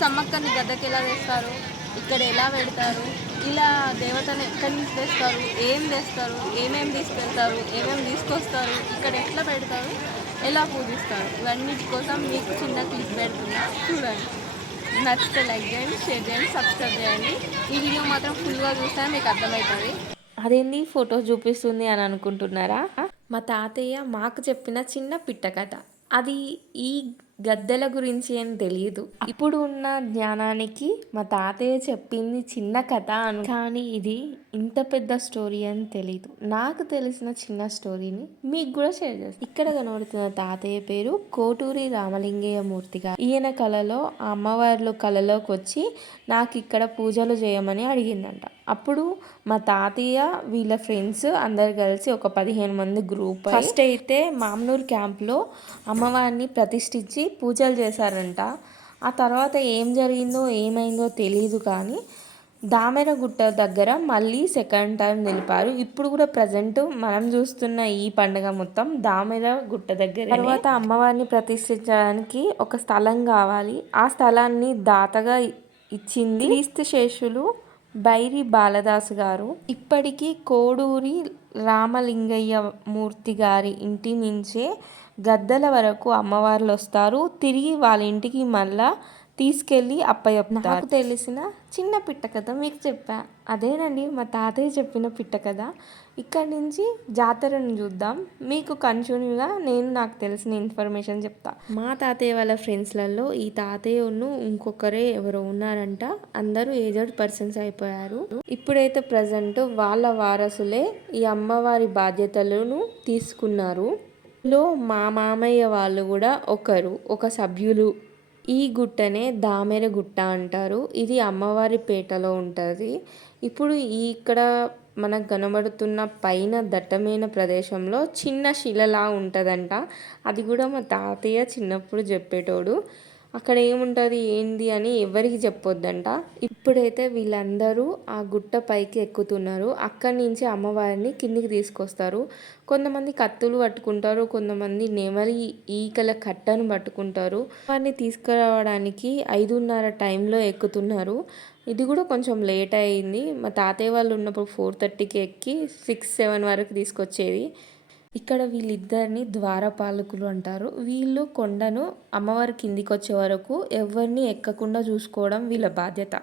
సమ్మక్కని గద్దకి ఎలా తెస్తారు, ఇక్కడ ఎలా పెడతారు, ఇలా దేవతను ఎక్కడి నుంచి తెస్తారు, ఏం తెస్తారు, ఏమేమి తీసుకెళ్తారు, ఏమేమి తీసుకొస్తారు, ఇక్కడ ఎట్లా పెడతారు, ఎలా పూజిస్తారు, ఇవన్నిటి కోసం మీకు చిన్న క్లిప్ పెడుతున్నా చూడండి. నచ్చితే లైక్ చేయండి, షేర్ చేయండి, సబ్స్క్రైబ్ చేయండి. ఈ వీడియో మాత్రం ఫుల్గా చూస్తే మీకు అర్థమవుతుంది. అదేంది ఫోటో చూపిస్తుంది అని అనుకుంటున్నారా? మా తాతయ్య మాకు చెప్పిన చిన్న పిట్ట కథ. అది ఈ గద్దెల గురించి అని తెలియదు. ఇప్పుడు ఉన్న జ్ఞానానికి మా తాతయ్య చెప్పింది చిన్న కథ కానీ ఇది ఇంత పెద్ద స్టోరీ అని తెలీదు. నాకు తెలిసిన చిన్న స్టోరీని మీకు కూడా షేర్ చేస్తాను. ఇక్కడ కనబడుతున్న తాతయ్య పేరు కోటూరి రామలింగయ్య మూర్తి గారు. ఈయన కళలో ఆ అమ్మవార్లు కళలోకి వచ్చి నాకు ఇక్కడ పూజలు చేయమని అడిగిందంట. అప్పుడు మా తాతయ్య వీళ్ళ ఫ్రెండ్స్ అందరు కలిసి ఒక 15 మంది గ్రూప్ ఫస్ట్ అయితే మామ్నూర్ క్యాంప్లో అమ్మవారిని ప్రతిష్ఠించి పూజలు చేశారంట. ఆ తర్వాత ఏం జరిగిందో ఏమైందో తెలియదు కానీ దామెరగుట్ట దగ్గర మళ్ళీ సెకండ్ టైం నిలిపారు. ఇప్పుడు కూడా ప్రజెంట్ మనం చూస్తున్న ఈ పండుగ మొత్తం దామెరగుట్ట దగ్గర. తర్వాత అమ్మవారిని ప్రతిష్ఠించడానికి ఒక స్థలం కావాలి. ఆ స్థలాన్ని దాతగా ఇచ్చింది క్రీస్తు శేషులు బైరి బాలదాసు గారు. ఇప్పటికీ కోడూరి రామలింగయ్య మూర్తి గారి ఇంటి నుంచే గద్దెల వరకు అమ్మవార్లు వస్తారు. తిరిగి వాళ్ళ ఇంటికి మళ్ళా తీసుకెళ్ళి అప్పచెప్తారు. నాకు తెలిసిన చిన్న పిట్ట కథ మీకు చెప్పా. అదేనండి మా తాతయ్య చెప్పిన పిట్ట కథ. ఇక్కడి నుంచి జాతరను చూద్దాం. మీకు కంటిన్యూగా నేను నాకు తెలిసిన ఇన్ఫర్మేషన్ చెప్తా. మా తాతయ్య వాళ్ళ ఫ్రెండ్స్లలో ఈ తాతయ్యను ఇంకొకరే ఎవరో ఉన్నారంట. అందరూ ఏజ్డ్ పర్సన్స్ అయిపోయారు. ఇప్పుడైతే ప్రజెంట్ వాళ్ళ వారసులే ఈ అమ్మవారి బాధ్యతలను తీసుకున్నారు. లో మా మామయ్య వాళ్ళు కూడా ఒక సభ్యులు. ఈ గుట్టనే దామెర గుట్ట అంటారు. ఇది అమ్మవారి పేటలో ఉంటుంది. ఇప్పుడు ఇక్కడ మనకు కనబడుతున్న పైన దట్టమైన ప్రదేశంలో చిన్న శిలలా ఉంటుందంట. అది కూడా మా తాతయ్య చిన్నప్పుడు చెప్పేటోడు. అక్కడ ఏముంటుంది ఏంది అని ఎవరికి చెప్పొద్దంట. ఇప్పుడైతే వీళ్ళందరూ ఆ గుట్ట పైకి ఎక్కుతున్నారు. అక్కడి నుంచి అమ్మవారిని కిందికి తీసుకొస్తారు. కొంతమంది కత్తులు పట్టుకుంటారు, కొంతమంది నెమలి ఈకల కట్టను పట్టుకుంటారు. వారిని తీసుకురావడానికి 5:30 టైంలో ఎక్కుతున్నారు. ఇది కూడా కొంచెం లేట్ అయింది. మా తాతయ్య వాళ్ళు ఉన్నప్పుడు 4:30కి ఎక్కి 6-7 వరకు తీసుకొచ్చేది. ఇక్కడ వీళ్ళిద్దరిని ద్వారపాలకులు అంటారు. వీళ్ళు కొండను అమ్మవారి కిందికి వచ్చే వరకు ఎవరిని ఎక్కకుండా చూసుకోవడం వీళ్ళ బాధ్యత.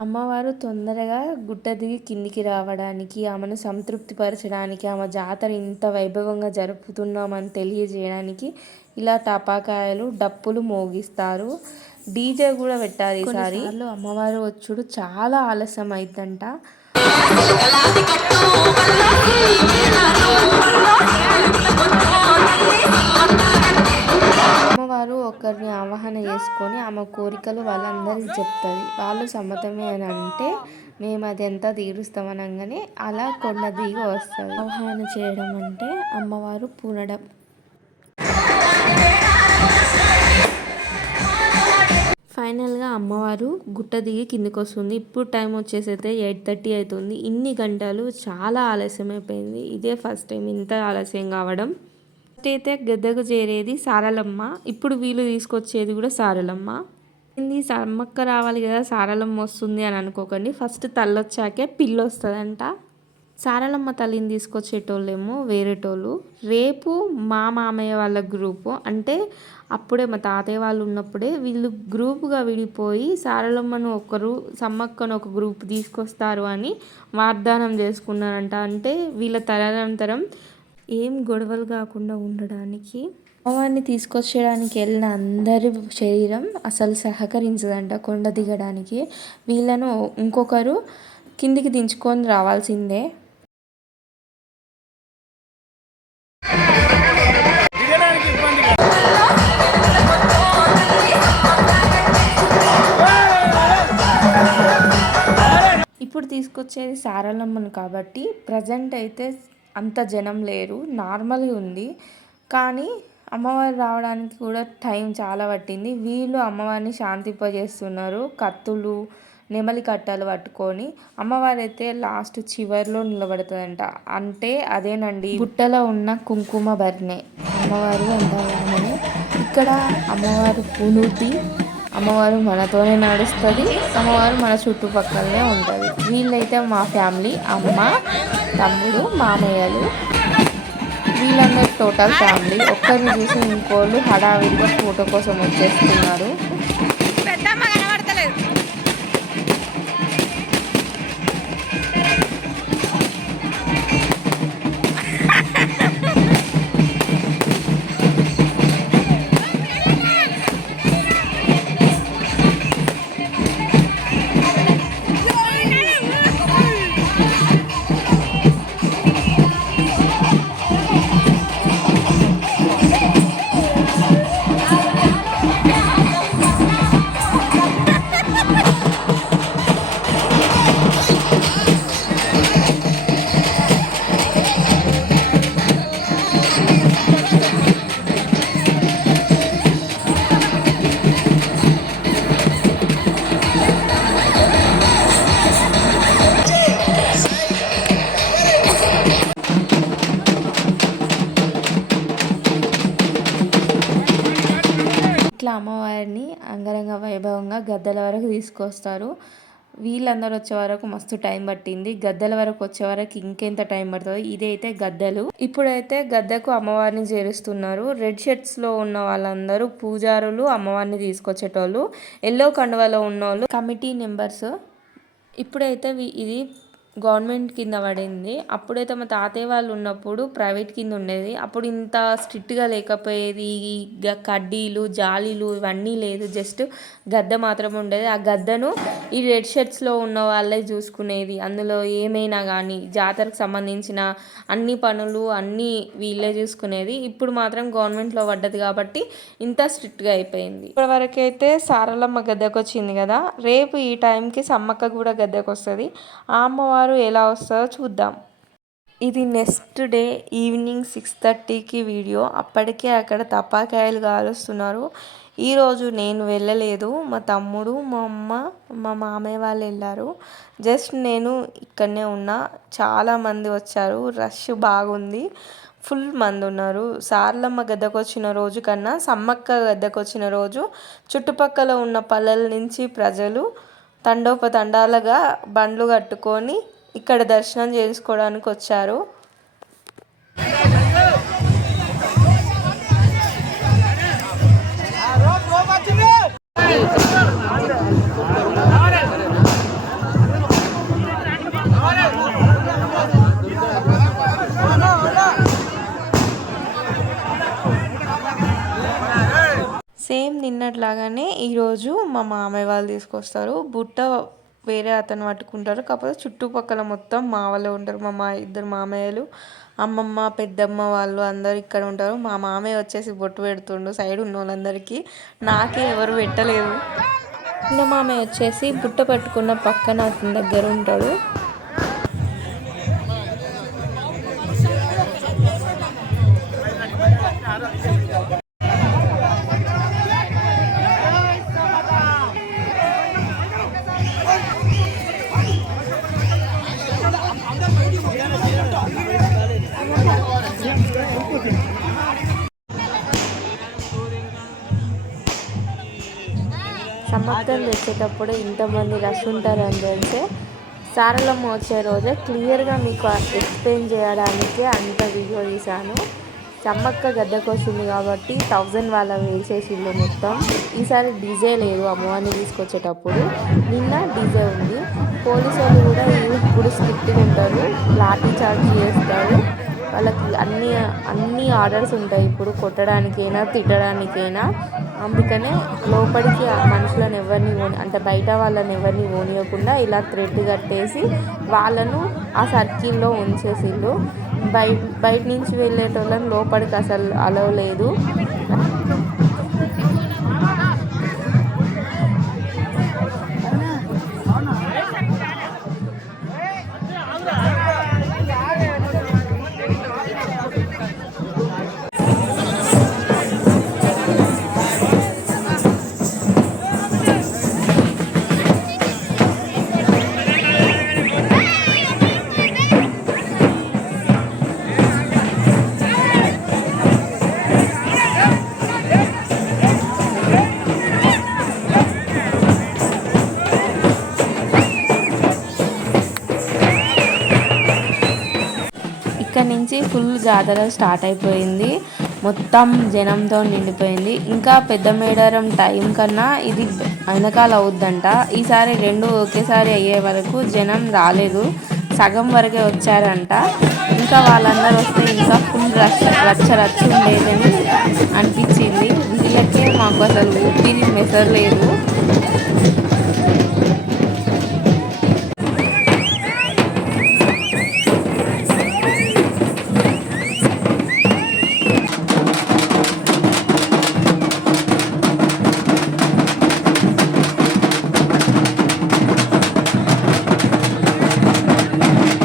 అమ్మవారు తొందరగా గుట్ట దిగి కిందికి రావడానికి, ఆమెను సంతృప్తిపరచడానికి, ఆమె జాతర ఇంత వైభవంగా జరుపుతున్నామని తెలియజేయడానికి ఇలా టపాకాయలు డప్పులు మోగిస్తారు. డీజే కూడా పెట్టారు. ఈసారి అమ్మవారు వచ్చుడు చాలా ఆలస్యం అయిద్దంట. అమ్మవారు ఒకరిని ఆవాహన చేసుకొని ఆమె కోరికలు వాళ్ళందరికీ చెప్తుంది. వాళ్ళు సమ్మతమే అని అంటే మేము అది ఎంత తీరుస్తామనగానే అలా కొండ దిగి వస్తుంది. ఆవాహన చేయడం అంటే అమ్మవారు పూనడం. ఫైనల్గా అమ్మవారు గుట్ట దిగి కిందికి వస్తుంది. ఇప్పుడు టైం వచ్చేసి అయితే 8:30 అవుతుంది. ఇన్ని గంటలు చాలా ఆలస్యం అయిపోయింది. ఇదే ఫస్ట్ టైం ఇంత ఆలస్యం కావడం. ఫస్ట్ అయితే గద్దకు చేరేది సారలమ్మ. ఇప్పుడు వీళ్ళు తీసుకొచ్చేది కూడా సారలమ్మ. ఏంది సమ్మక్క రావాలి కదా సారలమ్మ వస్తుంది అని అనుకోకండి. ఫస్ట్ తల్లొచ్చాకే పిల్లి వస్తుందంట. సారలమ్మ తల్లిని తీసుకొచ్చేటోళ్ళేమో వేరేటోళ్ళు. రేపు మా మామయ్య వాళ్ళ గ్రూపు అంటే అప్పుడే మా తాతయ్య వాళ్ళు ఉన్నప్పుడే వీళ్ళు గ్రూపుగా విడిపోయి సారలమ్మను ఒకరు సమ్మక్కను ఒక గ్రూప్ తీసుకొస్తారు అని వాగ్దానం చేసుకున్నారంట. అంటే వీళ్ళ తదనంతరం ఏం గొడవలు కాకుండా ఉండడానికి అమ్మవారిని తీసుకొచ్చేయడానికి వెళ్ళిన అందరి శరీరం అసలు సహకరించదంట కొండ దిగడానికి. వీళ్ళను ఇంకొకరు కిందికి దించుకొని రావాల్సిందే. ఇప్పుడు తీసుకొచ్చేది సారలమ్మను కాబట్టి ప్రజెంట్ అయితే అంత జనం లేరు, నార్మల్గా ఉంది. కానీ అమ్మవారు రావడానికి కూడా టైం చాలా పట్టింది. వీళ్ళు అమ్మవారిని శాంతింపజేస్తున్నారు. కత్తులు నెమలి కట్టలు పట్టుకొని. అమ్మవారు అయితే లాస్ట్ చివరిలో నిలబడుతుందంట. అంటే అదేనండి గుట్టలో ఉన్న కుంకుమ బర్నే అమ్మవారు అంటారు. ఇక్కడ అమ్మవారు పునుతి అమ్మవారు మనతోనే నడుస్తుంది, అమ్మవారు మన చుట్టుపక్కలనే ఉంటుంది. వీళ్ళైతే మా ఫ్యామిలీ, అమ్మ, తమ్ముడు, మామయ్యలు, వీళ్ళందరూ టోటల్ ఫ్యామిలీ. ఒక్కరిని చూసి ఇంకోళ్ళు హడావిడిగా ఫోటో కోసం వచ్చేస్తున్నారు. ఇట్లా అమ్మవారిని అంగరంగ వైభవంగా గద్దెల వరకు తీసుకొస్తారు. వీళ్ళందరూ వచ్చే వరకు మస్తు టైం పట్టింది. గద్దెల వరకు వచ్చే వరకు ఇంకెంత టైం పడుతుంది. ఇదైతే గద్దెలు. ఇప్పుడైతే గద్దెకు అమ్మవారిని చేరుస్తున్నారు. రెడ్ షర్ట్స్లో ఉన్న వాళ్ళందరూ పూజారులు, అమ్మవారిని తీసుకొచ్చేటోళ్ళు. ఎల్లో కండువలో ఉన్నోళ్ళు కమిటీ మెంబర్స్. ఇప్పుడైతే ఇది గవర్నమెంట్ కింద పడింది. అప్పుడైతే మా తాతయ్య వాళ్ళు ఉన్నప్పుడు ప్రైవేట్ కింద ఉండేది. అప్పుడు ఇంత స్ట్రిక్ట్గా లేకపోయేది. ఈ కడ్డీలు, జాలీలు ఇవన్నీ లేదు. జస్ట్ గద్దె మాత్రమే ఉండేది. ఆ గద్దెను ఈ రెడ్ షర్ట్స్లో ఉన్న వాళ్ళే చూసుకునేది. అందులో ఏమైనా కానీ జాతరకు సంబంధించిన అన్ని పనులు అన్నీ వీళ్ళే చూసుకునేది. ఇప్పుడు మాత్రం గవర్నమెంట్లో పడ్డది కాబట్టి ఇంత స్ట్రిక్ట్గా అయిపోయింది. ఇప్పటివరకైతే సారలమ్మ గద్దెకు వచ్చింది కదా, రేపు ఈ టైంకి సమ్మక్క కూడా గద్దెకు వస్తుంది. ఆ అమ్మవారు ఎలా వస్తుందో చూద్దాం. ఇది నెక్స్ట్ డే ఈవినింగ్ 6:30కి వీడియో. అప్పటికే అక్కడ తప్పాకాయలు కాలుస్తున్నారు. ఈరోజు నేను వెళ్ళలేదు. మా తమ్ముడు, మా అమ్మ, మా మామయ్య వాళ్ళు వెళ్ళారు. జస్ట్ నేను ఇక్కడనే ఉన్నా. చాలామంది వచ్చారు. రష్ బాగుంది. ఫుల్ మంది ఉన్నారు. సారలమ్మ గద్దెకు వచ్చిన రోజు కన్నా సమ్మక్క గద్దెకు వచ్చిన రోజు చుట్టుపక్కల ఉన్న పల్లెల నుంచి ప్రజలు తండోపతండాలుగా బండ్లు కట్టుకొని ఇక్కడ దర్శనం చేసుకోవడానికి వచ్చారు. సేమ్ నిన్నట్లాగానే ఈరోజు మా మామయ్య వాళ్ళు తీసుకొస్తారు. బుట్ట వేరే అతను పట్టుకుంటారు. కాకపోతే చుట్టుపక్కల మొత్తం మా వాళ్ళే ఉంటారు. మా ఇద్దరు మామయ్యలు, అమ్మమ్మ, పెద్దమ్మ వాళ్ళు అందరు ఇక్కడ ఉంటారు. మా మామయ్య వచ్చేసి బొట్టు పెడుతుండు సైడ్ ఉన్న వాళ్ళందరికీ. నాకే ఎవరు పెట్టలేదు. చిన్న మామయ్య వచ్చేసి బుట్ట పట్టుకున్న పక్కన అతని దగ్గర ఉంటాడు. సమ్మక్కలు తెచ్చేటప్పుడు ఇంతమంది రష్ ఉంటారని తెలిసే సారలమ్మ వచ్చే రోజే క్లియర్గా మీకు ఎక్స్ప్లెయిన్ చేయడానికి అంత వీడియో తీశాను. సమ్మక్క గద్దెకు వస్తుంది కాబట్టి 1000 వాళ్ళ వేసేసిళ్ళు మొత్తం. ఈసారి డీజే లేదు అమ్మవారిని తీసుకొచ్చేటప్పుడు. నిన్న డీజే ఉంది. పోలీసు వాళ్ళు కూడా ఇప్పుడు స్ట్రిక్ట్గా ఉంటారు. లాఠీ చార్జ్ చేస్తారు. వాళ్ళకి అన్ని ఆర్డర్స్ ఉంటాయి. ఇప్పుడు కొట్టడానికైనా తిట్టడానికైనా. అందుకనే లోపలికి మనుషులను ఎవరిని అంటే బయట వాళ్ళని ఎవరిని పోనీయకుండా ఇలా థ్రెడ్ కట్టేసి వాళ్ళను ఆ సర్కిల్లో ఉంచేసిళ్ళు. బయట నుంచి వెళ్ళేటోళ్ళని లోపలికి అసలు అలౌ లేదు. నుంచి ఫుల్ జాతర స్టార్ట్ అయిపోయింది. మొత్తం జనంతో నిండిపోయింది. ఇంకా పెద్ద మేడారం టైం కన్నా ఇది వెనకాల అవుద్దంట. ఈసారి రెండు ఒకేసారి అయ్యే వరకు జనం రాలేదు, సగం వరకే వచ్చారంట. ఇంకా వాళ్ళందరూ వస్తే ఇంకా ఫుల్ రచ్చ ఉండేదని అనిపించింది. వీళ్ళకే మాకు అసలు ఊపిరి మెసరలేదు.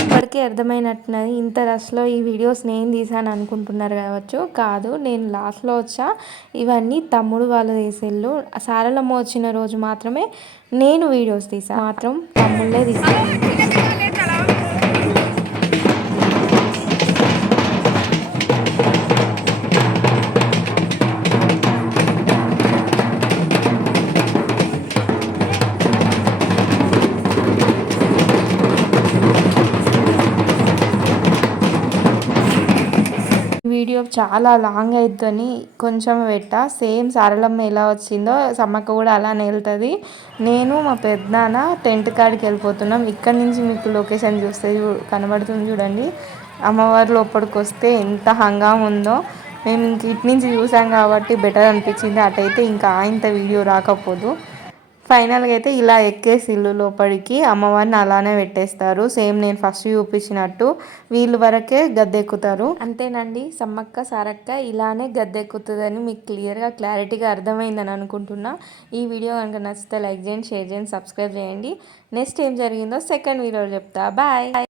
ఇప్పటికే అర్థమైనట్టున్నది, ఇంత రష్లో ఈ వీడియోస్ నేను తీసాను అనుకుంటున్నారు కావచ్చు. కాదు, నేను లాస్ట్లో వచ్చా. ఇవన్నీ తమ్ముడు వాళ్ళు తీసేళ్ళు. సారలమ్మ వచ్చిన రోజు మాత్రమే నేను వీడియోస్ తీసాను, మాత్రం తమ్ముళ్ళే తీసాను. వీడియో చాలా లాంగ్ అవుతుందని కొంచెం పెట్టా. సేమ్ సారలమ్మ ఎలా వచ్చిందో సమ్మక్క కూడా అలానే వెళ్తుంది. నేను మా పెద్దనాన్న టెంట్ కాడికి వెళ్ళిపోతున్నాం. ఇక్కడ నుంచి మీకు లొకేషన్ చూస్తే కనబడుతుంది చూడండి. అమ్మవారు లోపలికి వస్తే ఎంత హంగామా ఉందో. మేము ఇంక ఇటు నుంచి చూసాం కాబట్టి బెటర్ అనిపించింది. అటైతే ఇంకా ఇంత వీడియో రాకపోదు. ఫైనల్గా అయితే ఇలా ఎక్కేసి ఇల్లు లోపలికి అమ్మవారిని అలానే పెట్టేస్తారు. సేమ్ నేను ఫస్ట్ చూపించినట్టు వీళ్ళు వరకే గద్దెక్కుతారు. అంతేనండి, సమ్మక్క సారక్క ఇలానే గద్దెక్కుతుందని మీకు క్లారిటీగా అర్థమైందని అనుకుంటున్నా. ఈ వీడియో కనుక నచ్చితే లైక్ చేయండి, షేర్ చేయండి, సబ్స్క్రైబ్ చేయండి. నెక్స్ట్ ఏం జరిగిందో సెకండ్ వీడియోలో చెప్తా. బాయ్.